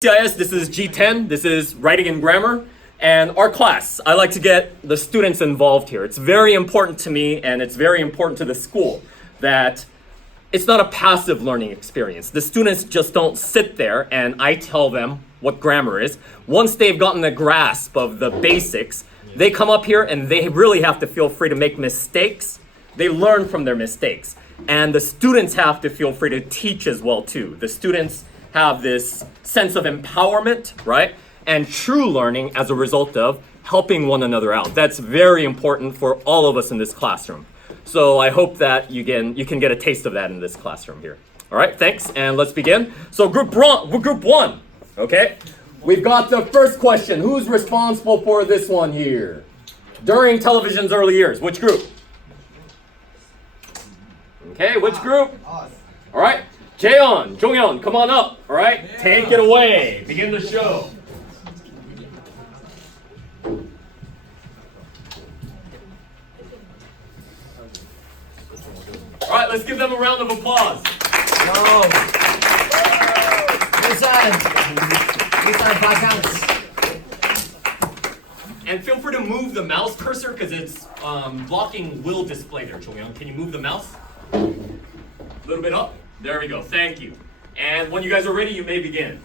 CIS, this is G10, this is Writing and Grammar, and our class. I like to get the students involved here. It's very important to me, and it's very important to the school, that it's not a passive learning experience. The students just don't sit there and I tell them what grammar is. Once they've gotten a grasp of the basics, they come up here and they really have to feel free to make mistakes. They learn from their mistakes. And the students have to feel free to teach as well too. The students have this sense of empowerment, right? And true learning as a result of helping one another out. That's very important for all of us in this classroom. So I hope that you can get a taste of that in this classroom here. All right, thanks, and let's begin. So group one, okay? We've got the first question. Who's responsible for this one here? During television's early years, which group? Okay, which group? All right. Jaeon, Jonghyun, come on up, all right? Yeah. Take it away. Begin the show. All right, let's give them a round of applause. And feel free to move the mouse cursor because it's blocking will display there, Jonghyun. Can you move the mouse? A little bit up. There we go. Thank you. And when you guys are ready, you may begin.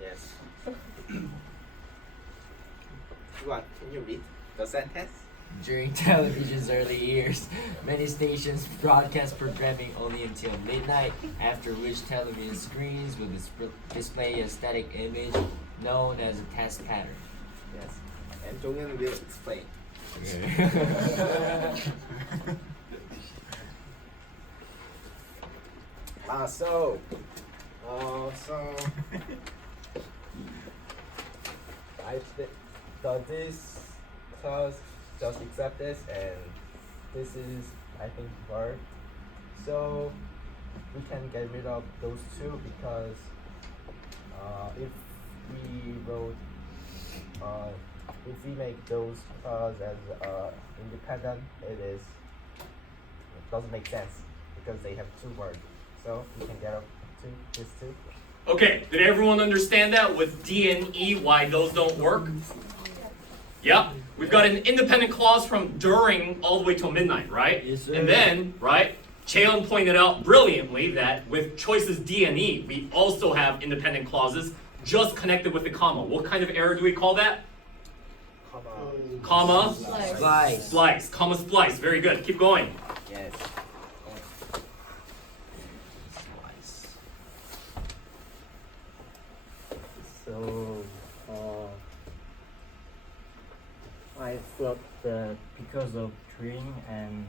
Yes. Can you read the sentence? During television's early years, many stations broadcast programming only until midnight, after which television screens will display a static image known as a test pattern. Yes. And Jonghyun will explain. So I've done this class, just accept this, and this is, I think, word. So we can get rid of those two because if we make those class as independent, it doesn't make sense because they have two words. So we can get up to this too. Okay, did everyone understand that with D and E, why those don't work? Yeah, we've got an independent clause from during all the way till midnight, right? Yes, sir. And then, right, Cheon pointed out brilliantly that with choices D and E, we also have independent clauses just connected with the comma. What kind of error do we call that? Comma. Splice. Splice. Comma splice. Very good. Keep going. Yes. So I thought that because of train and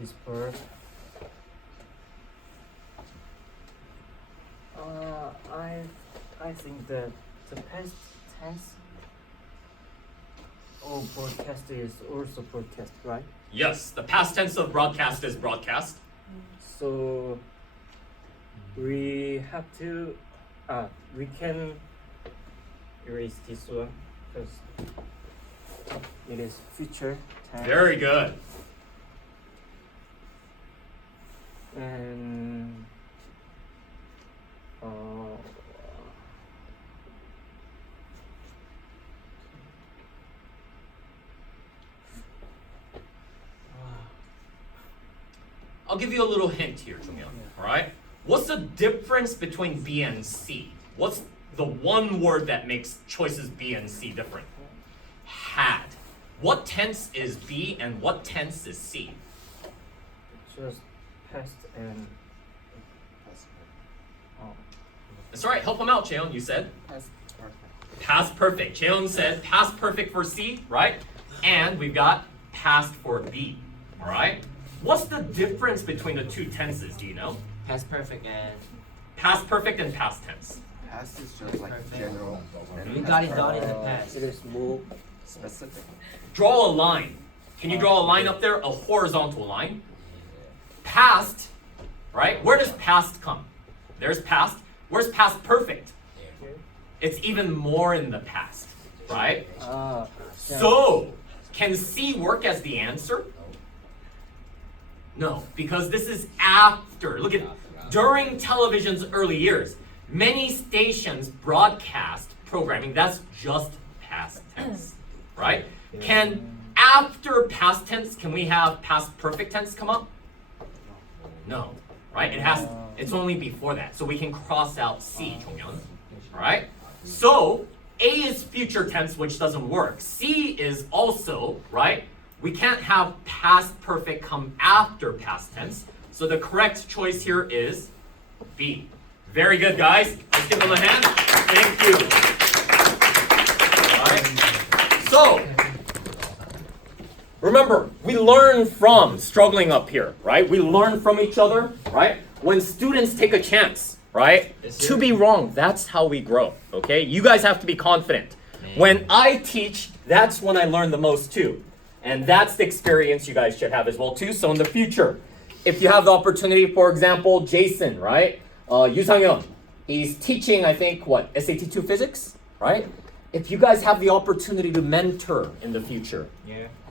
this bird, I think that the past tense of broadcast is also broadcast, right? Yes, the past tense of broadcast is broadcast. So we have to, we can erase this one because it is future tense. Very good. And I'll give you a little hint here, Jonghyun. All right? What's the difference between B and C? What's the one word that makes choices B and C different? Had. What tense is B and what tense is C? just past and That's all right. Help him out, Cheon. You said? past perfect. Past perfect. Cheon said past perfect for C, right? And we've got past for B. All right? What's the difference between the two tenses? Do you know? Past perfect and Past perfect and past tense. Past is just like Perfect. general. we got it done in the past. It is more Specific. Draw a line. Can you draw a line up there? A horizontal line. Past, right? Where does past come? There's past. Where's past perfect? It's even more in the past, right? So, can C work as the answer? No, because this is after. Look at during television's early years, many stations broadcast programming that's just past tense, right? Can after past tense, can we have past perfect tense come up? No, right? It's only before that. So we can cross out C, 종현. All right? So A is future tense, which doesn't work. C is also, right? We can't have past perfect come after past tense. So the correct choice here is B. Very good, guys. Let's give them a hand. Thank you. All right. So, remember, we learn from struggling up here, right? We learn from each other, right? When students take a chance, right? To be wrong, that's how we grow, okay? You guys have to be confident. When I teach, that's when I learn the most too. And that's the experience you guys should have as well too. So in the future, if you have the opportunity, for example, Jason, right? Yusangyeon, he's teaching, I think, SAT2 physics, right? If you guys have the opportunity to mentor in the future,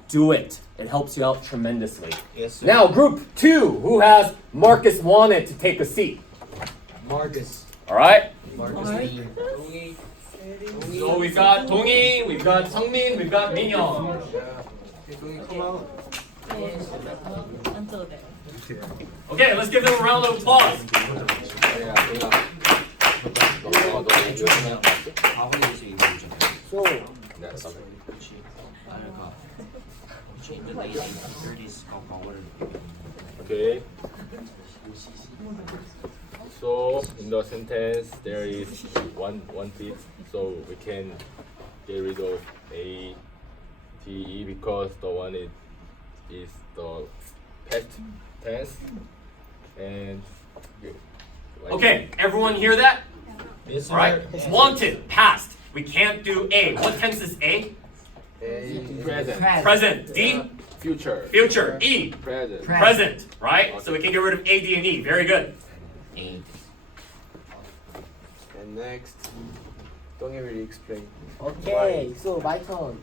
do it. It helps you out tremendously. Yes, sir. Now, group 2, who has Marcus wanted to take a seat? Marcus. All right? Marcus Lee. So we've got 동희, we've got 성민, we've got 민영. Come on. Okay, let's give them a round of applause. Okay. So in the sentence there is one tip, so we can get rid of A, T, E because the one is the past tense and like, Okay, everyone hear that? Yes, sir. All right, wanted, past. We can't do A. What tense is A? present, Present. D? future, Future. E? present. Present, right? So we can get rid of A, D, and E. Very good. A. And next, don't you really explain? Okay, so my turn.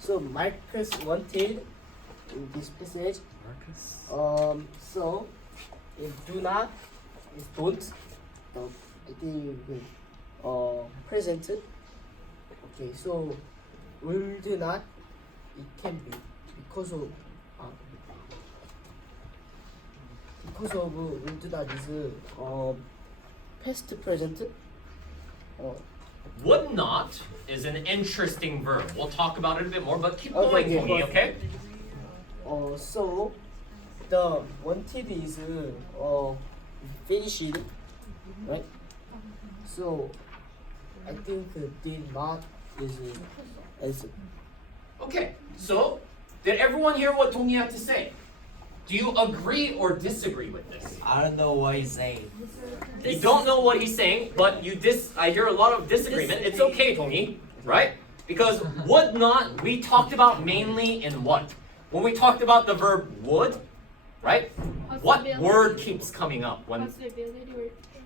So Marcus wanted in this passage. So if do not, if don't, I think present. Okay, so will do not. It can be because of will do not is past present. Would not is an interesting verb. We'll talk about it a bit more, but keep Okay, going, okay. Tony, okay? So the wanted is finished, right? So I think did not is answer. Okay, so did everyone hear what Tony had to say? Do you agree or disagree with this? I don't know what he's saying. You don't know what he's saying, but I hear a lot of disagreement. It's okay, Tony, right? Because would not, we talked about mainly in what? When we talked about the verb would, right? What word keeps coming up? When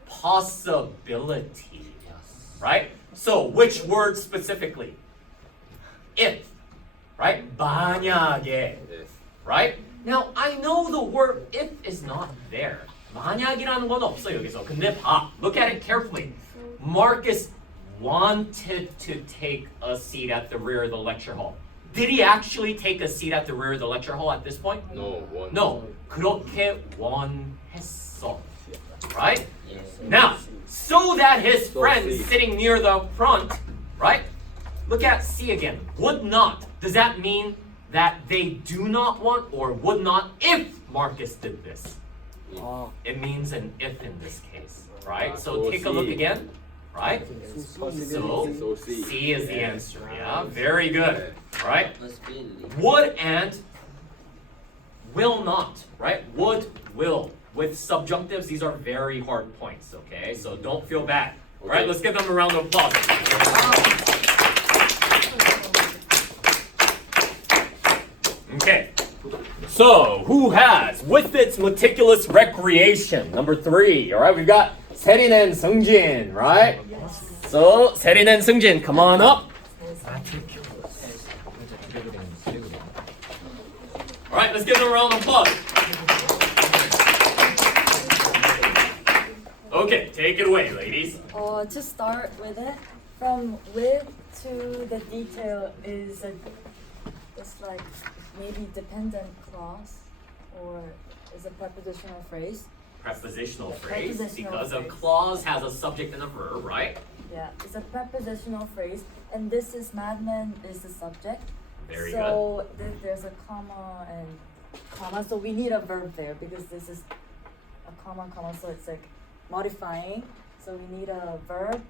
possibility, right? So which word specifically? If, right? 만약에, Yes. right? Now I know the word if is not there. 만약이라는 건 없어 여기서. 근데 봐, look at it carefully. Marcus wanted to take a seat at the rear of the lecture hall. Did he actually take a seat at the rear of the lecture hall at this point? No one. No. 그렇게 원했어. Right? Yes. Now, so that his So friend C. sitting near the front, right? Look at C again. Would not. Does that mean that they do not want or would not if Marcus did this? It means an if in this case, right? So So take a look C. again, right? So So C. C is the answer. Yeah, very good. Right? Possibility. Would and will not, right? Would, will. With subjunctives, these are very hard points, okay? So don't feel bad. All right, Okay. let's give them a round of applause. Okay. So, who has, with its meticulous recreation, number 3, all right? We've got Serin and Seungjin, right? So, Serin and Seungjin, come on up. All right, let's give them a round of applause. Okay, take it away, ladies. To start with it, from with to the detail is it's like maybe dependent clause or is a prepositional phrase. Prepositional phrase, Prepositional because a phrase. clause has a subject and a verb, right? Yeah, it's a prepositional phrase, and this is madman is the subject. Very so there's a comma and comma, so we need a verb there because this is a comma, so it's like modifying. So we need a verb.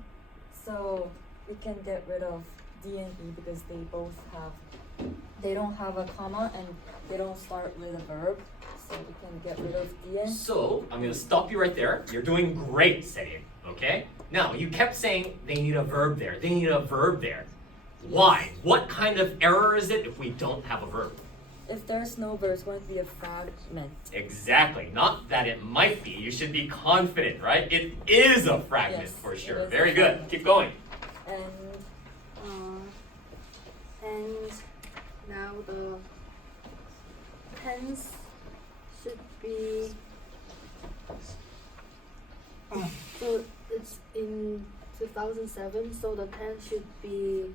So we can get rid of D and E because they don't have a comma and they don't start with a verb. So we can get rid of D and So, I'm going to stop you right there. You're doing great, saying, okay? Now, you kept saying they need a verb there. They need a verb there. Why? What kind of error is it if we don't have a verb? if there's no verb, it's going to be a fragment. Exactly. Not that it might be. You should be confident, right? It is a fragment Yes, for it sure. is a Very good. fragment. Keep going. And now the tense should be so it's in 2007, so the tense should be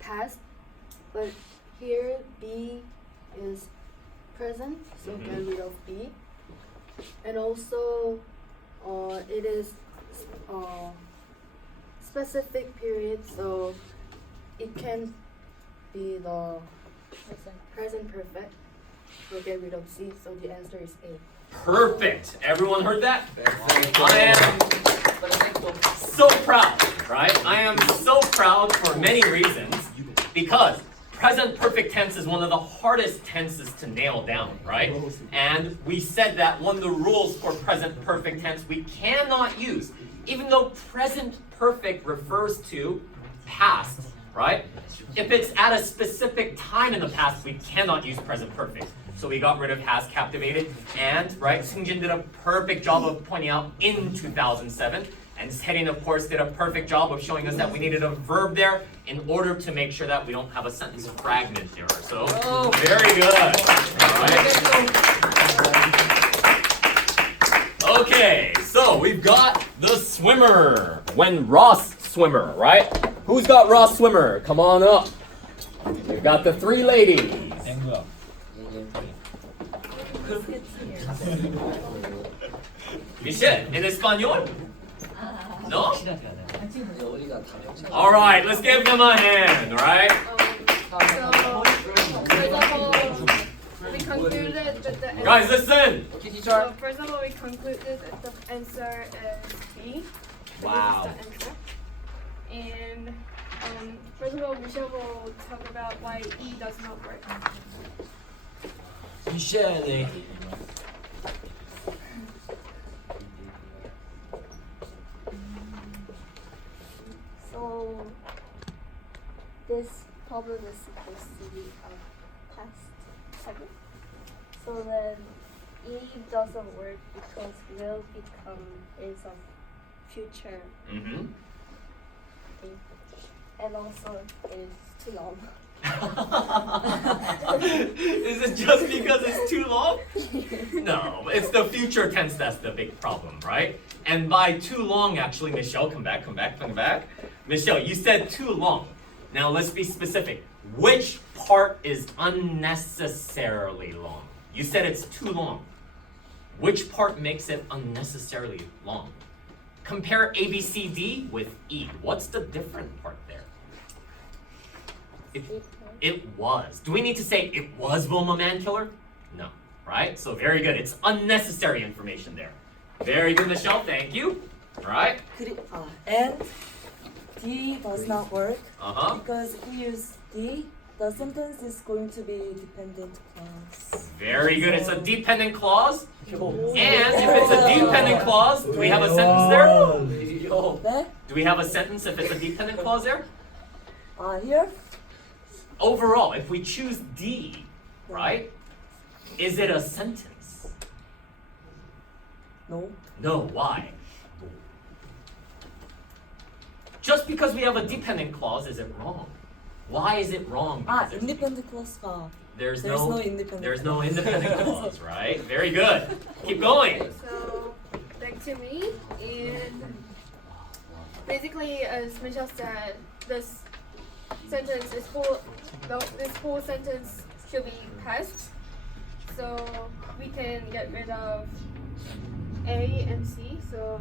past, but here be is present, so get rid of be. And also it is specific period, so it can be the present perfect. So get rid of C, so the answer is A. Perfect. Everyone heard that? I am so proud, right? I am so proud for many reasons because present perfect tense is one of the hardest tenses to nail down, right? And we said that one of the rules for present perfect tense we cannot use, even though present perfect refers to past, right? If it's at a specific time in the past, we cannot use present perfect. So we got rid of has captivated, and right, Seungjin did a perfect job of pointing out in 2007, and Serin, of course, did a perfect job of showing us that we needed a verb there in order to make sure that we don't have a sentence fragment error. So very good. All right. Okay, so we've got the swimmer. When Ross swimmer, right? Who's got Ross swimmer? Come on up. We've got the three ladies. Michelle, en español? No? All right, let's give them a hand, right? So first of all, we concluded that the Guys, listen. so first of all, we concluded that the answer is B. So Wow. this is the answer. And first of all, Michelle will talk about why E does not work. Michelle. So this problem is supposed to be a past segment. So then E doesn't work because will become is a future Mm-hmm. thing. And also it's too long. Is it just because it's too long? No, it's the future tense that's the big problem, right? And by too long, actually, Michelle, come back. Michelle, you said too long. Now let's be specific. Which part is unnecessarily long? You said it's too long. Which part makes it unnecessarily long? Compare A, B, C, D with E. What's the different part there? It was. Do we need to say it was Wilma Mankiller? No, right? So very good. It's unnecessary information there. Very good, Michelle. Thank you. All right. And D does not work Uh-huh. because if you use D, the sentence is going to be dependent clause. Very good. It's a dependent clause. And if it's a dependent clause, do we have a sentence there? 네? Do we have a sentence if it's a dependent clause there? Here? Overall, if we choose D, right? Is it a sentence? No. No, why? Just because we have a dependent clause, is it wrong? Why is it wrong? Because there's- independent clause. There's There's no, no independent there's no independent clause, right? Very good. Keep going. So back to me, and basically, as Michelle said, this sentence is whole. This whole sentence should be past, so we can get rid of A and C. So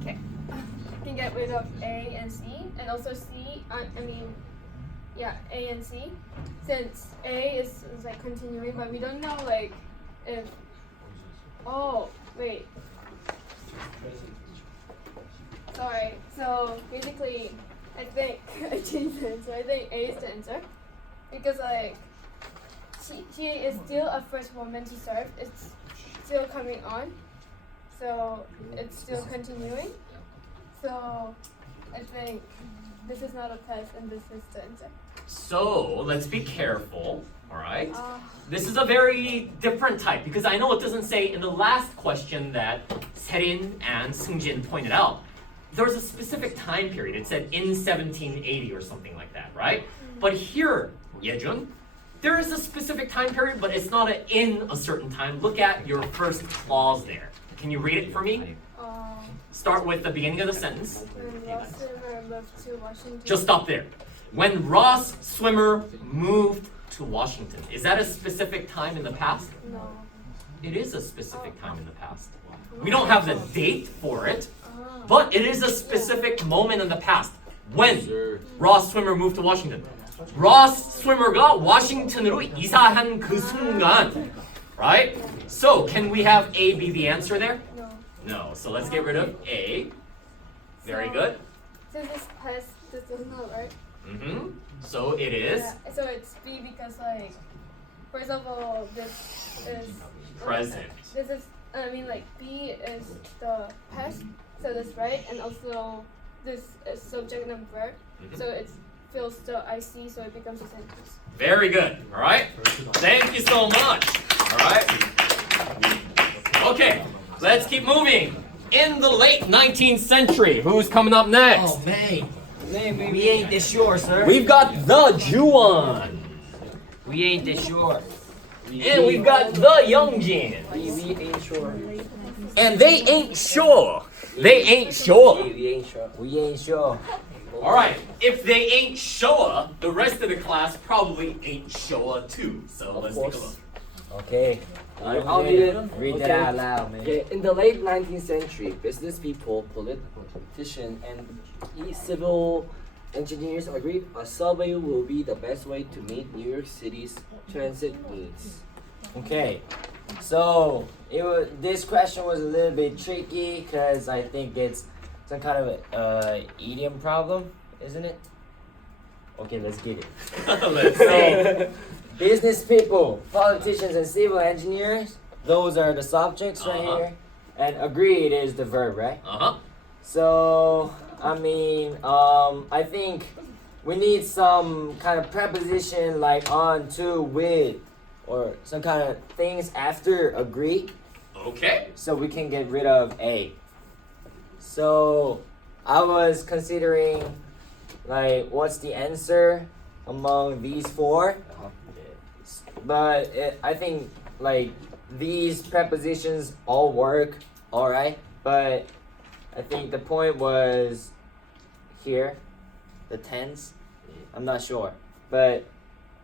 okay, we can get rid of A and C, and also C. Yeah, A and C. Since A is like continuing, but we don't know like if. Oh wait. Sorry. So basically, I think I changed the answer. I think A is the answer because like she is still a first woman to serve. It's still coming on, so it's still continuing. So I think this is not a test, and this is the answer. So let's be careful, all right? This is a very different type because I know it doesn't say in the last question that Serin and Seungjin pointed out. There was a specific time period. It said in 1780 or something like that, right? But here, Yejun, there is a specific time period, but it's not in a certain time. Look at your first clause there. Can you read it for me? Start with the beginning of the sentence. When Ross Swimmer moved to Washington. Just stop there. When Ross Swimmer moved to Washington. Is that a specific time in the past? No. It is a specific time in the past. We don't have the date for it, but it is a specific moment in the past. When Ross Swimmer moved to Washington. Ross Swimmer가 워싱턴으로 이사한 그 순간. Right? So, can we have A be the answer there? No. No. So let's get rid of A. Very good. Since it's past, this is not right. Mm-hmm. So it is Yeah, so it's B because like, for example, this is present. This is like B is the past, so that's right, and also this is subject and verb, so it fills the IC, so it becomes a sentence. Very good. All right. Thank you so much. All right. Okay. Let's keep moving. In the late 19th century, who's coming up next? Oh man, we ain't this sure, sir. We've got the Juwon. We ain't this sure. And we've got the Youngjin. We ain't sure. And they ain't sure. They ain't sure. We ain't sure. We ain't sure. All right. If they ain't sure, the rest of the class probably ain't sure too. So let's take a look. Okay. I'll read it. Read that Okay. out loud, man. Okay, in the late 19th century, business people, politicians, and civil engineers agreed a subway will be the best way to meet New York City's transit needs. Okay. So this question was a little bit tricky because I think it's some kind of idiom problem, isn't it? Okay, let's get it. Let's see. Business people, politicians, and civil engineers, those are the subjects right here. And agree it is the verb, right? So, I mean, I think we need some kind of preposition like on, to, with, or some kind of things after agree. Okay. So we can get rid of A. So, I was considering like what's the answer among these four. But I think like these prepositions all work alright, but I think the point was here, the tense. I'm not sure, but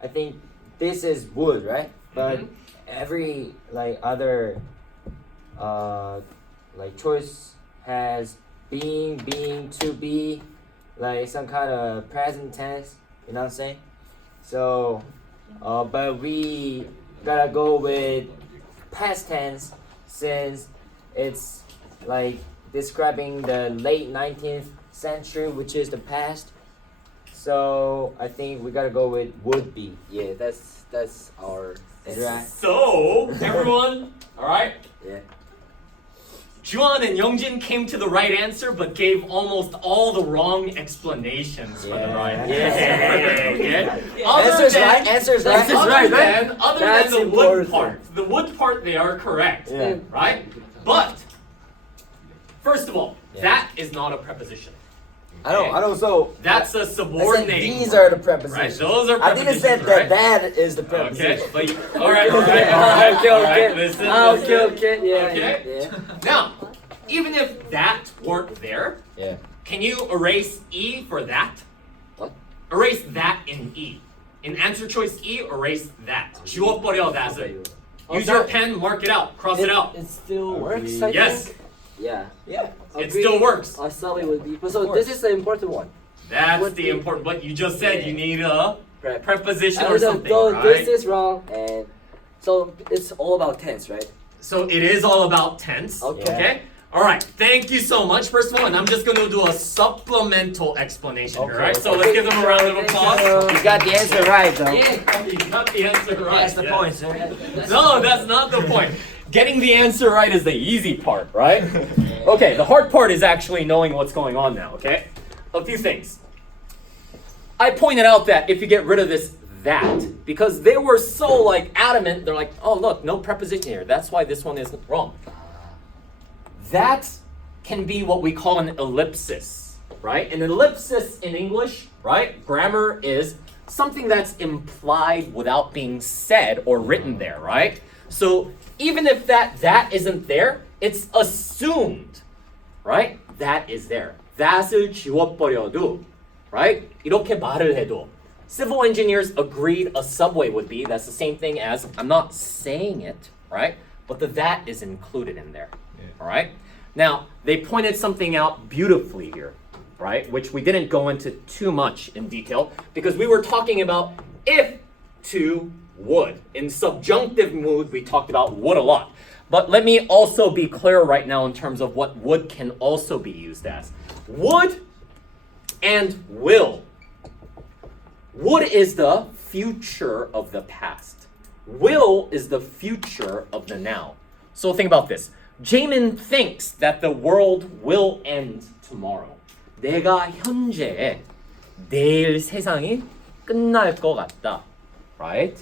I think this is would, right? But every like other like choice has being, to be, like some kind of present tense. You know what I'm saying? So. But we gotta go with past tense since it's like describing the late 19th century, which is the past. So I think we gotta go with would be. Yeah, that's our Right. So, everyone, all right? Yeah. Juan and Youngjin came to the right answer, but gave almost all the wrong explanations for the right answer. Okay? Answer's right. Answer's right. Other That's than the wood important. part. The wood part, they are correct. Yeah. Right? But, first of all, that is not a preposition. I don't. So That's a I said subordinating these word. are the prepositions. Right, those are I didn't say prepositions, that right? that is the preposition. Okay, but all right. Okay, All right, listen. okay, yeah. Okay. Yeah. Now, even if that weren't there, Yeah. can you erase E for that? What? Erase that in E. In answer choice E, erase that. 지워버려 that을. Use your pen, mark it out, cross it out. It still works, I Yes, think. Yeah. Yeah. it still works. I thought it would be. So this is the important one. That's Would the be- important, but you just said you need a Prep. preposition And or then, something, though, right? this is wrong, and so it's all about tense, right? So it is all about tense. Okay. All right. Thank you so much. First of all, and I'm just going to do a supplemental explanation here. All right. So let's give them a round of applause. You got the answer right, though. Yeah, you got the answer right. That's the yes. point, sir. No, that's not the point. Getting the answer right is the easy part, right? Okay, the hard part is actually knowing what's going on now, okay? A few things. I pointed out that if you get rid of this that, because they were so like adamant, they're like, oh look, no preposition here. That's why this one isn't wrong. That can be what we call an ellipsis, right? An ellipsis in English, right? Grammar is something that's implied without being said or written there, right? So even if that isn't there, it's assumed, right? That is there. That을 지워버려도, right? 이렇게 말을 해도. Civil engineers agreed a subway would be. That's the same thing as, I'm not saying it, right? But the that is included in there, all right? Now, they pointed something out beautifully here, right? Which we didn't go into too much in detail because we were talking about if to would. In subjunctive mood, we talked about would a lot. But let me also be clear right now in terms of what would can also be used as. Would and will. Would is the future of the past. Will is the future of the now. So think about this. Jaimin thinks that the world will end tomorrow. 내가 현재에 내일 세상이 끝날 것 같다. Right?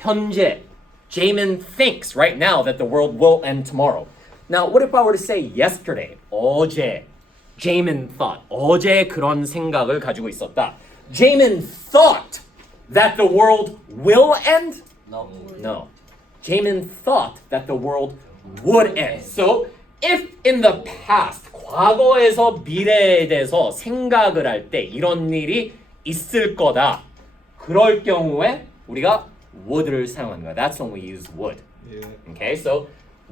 현재. Jaimin thinks right now that the world will end tomorrow. Now, what if I were to say yesterday? 어제. Jaimin thought. 어제 그런 생각을 가지고 있었다. Jaimin thought that the world will end? No. No. Jaimin thought that the world would end. So, if in the past, 과거에서 미래에 대해서 생각을 할 때 이런 일이 있을 거다. 그럴 경우에 우리가 would를 사용하는 거야. That's when we use would. Yeah. Okay, so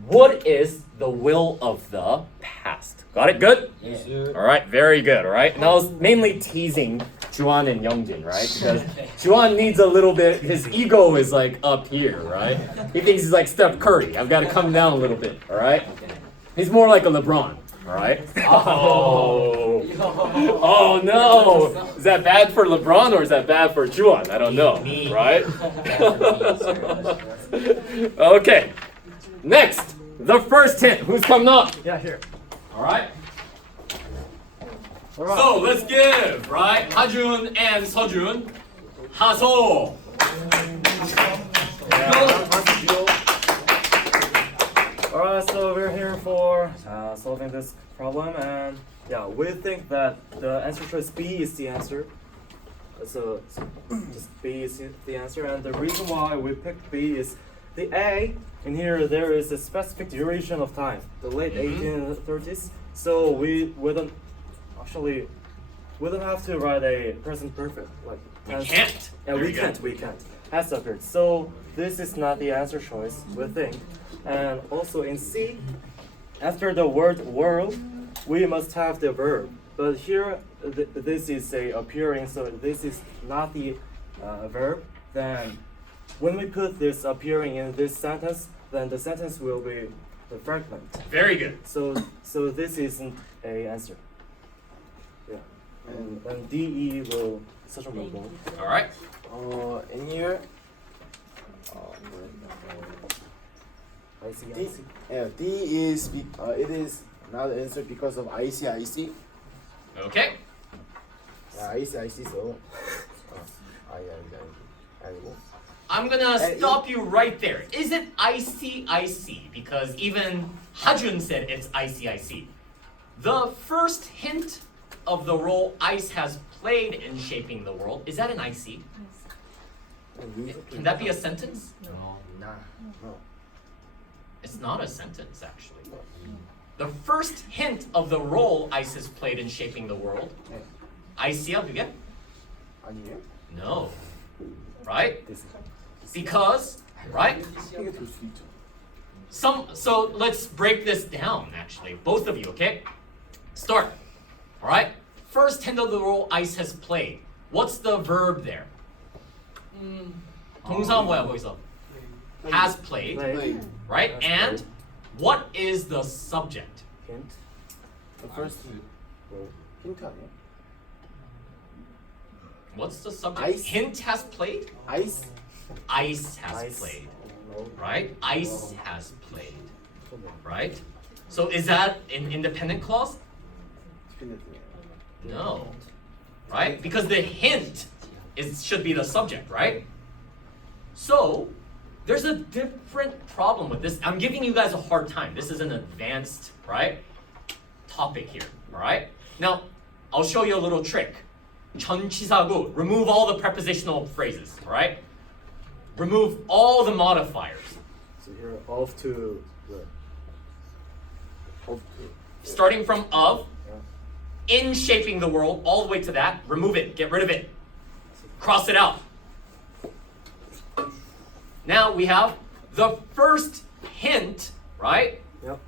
would is the will of the past. Got it? Good? Yeah. Sure. All right, very good, all right? And I was mainly teasing Juan and Youngjin, right? Because Juan needs a little bit, his ego is like up here, right? He thinks he's like Steph Curry. I've got to come down a little bit, all right? He's more like a LeBron, all right? Oh, oh no. Is that bad for LeBron or is that bad for Juan? I don't know, right? Okay, next, the first hint. Who's coming up? Yeah, here. All right. So let's give, right? 하준 and 서준. 하소. Alright, so we're here for solving this problem, and yeah, we think that the answer choice B is the answer. So just B is the answer, and the reason why we picked B is the A in here. There is a specific duration of time, the late 1830s. So we wouldn't have to write a present perfect like. We tense. can't. Yeah, There we you go. can't. We can't. Has occurred. So this is not the answer choice, we think. And also in C, after the word world, we must have the verb. But here, this is a appearing, so this is not the verb. Then, when we put this appearing in this sentence, then the sentence will be the fragment. Very good. So this isn't a answer. Yeah. And DE will such a mobile. All right. In here, I see. D, D is it is not the answer because of IC. Okay. Yeah, IC. So, I'm gonna stop you right there. Is it IC? Because even Hajun said it's IC. The first hint of the role ice has played in shaping the world, is that an IC? Can that be a sentence? No. No. It's not a sentence, actually. The first hint of the role ice has played in shaping the world. 네. ice야 그게? 아니에요? No. Right? Because, right? 이게 될 수 있죠. So let's break this down actually. Both of you, okay? Start. All right? First hint of the role ice has played. What's the verb there? 동사 뭐야 거기서? Has played, Play. right? Has And played. what is the subject? Hint. The first 힌트 아니에요? What's the subject? Ice. Hint has played? 아이스. Ice has Ice. played, No. right? Ice has played, right? So is that an independent clause? No, right? Because the hint should be the subject, right? So there's a different problem with this. I'm giving you guys a hard time. This is an advanced, right, topic here, all right? Now, I'll show you a little trick. 전치사구, remove all the prepositional phrases, all right? Remove all the modifiers. So here off to the of Starting from of, Yeah. in shaping the world, all the way to that, remove it, get rid of it. Cross it out. Now we have the first hint, right? Yep.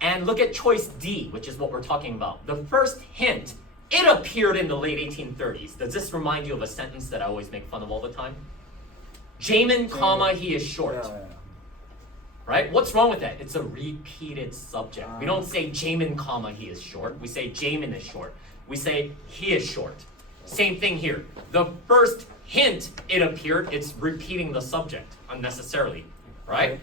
And look at choice D, which is what we're talking about. The first hint, it appeared in the late 1830s. Does this remind you of a sentence that I always make fun of all the time? Jaimin, comma, he is short. Yeah. Right? What's wrong with that? It's a repeated subject. We don't say Jaimin, comma, he is short. We say Jaimin is short. We say he is short. Same thing here. The first hint, it appeared, it's repeating the subject unnecessarily. Right?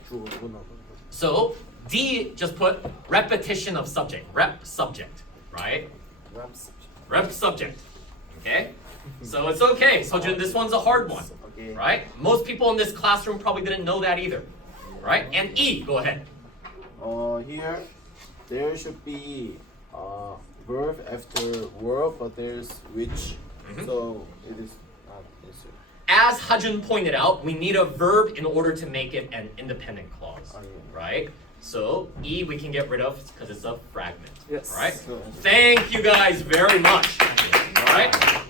So D, just put repetition of subject. Rep subject. Right? Raps. Rep subject. Okay? So it's okay. Sojun, this one's a hard one. Okay. Right? Most people in this classroom probably didn't know that either. Right? And E, go ahead. Here there should be verb after verb, but there's which, so it is not necessary. As Hajun pointed out, we need a verb in order to make it an independent clause. Oh, yeah. Right? So E we can get rid of because it's a fragment. Yes. All right? So, Thank you guys very much. All right?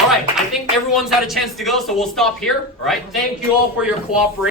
All right, I think everyone's had a chance to go, so we'll stop here. All right? Thank you all for your cooperation.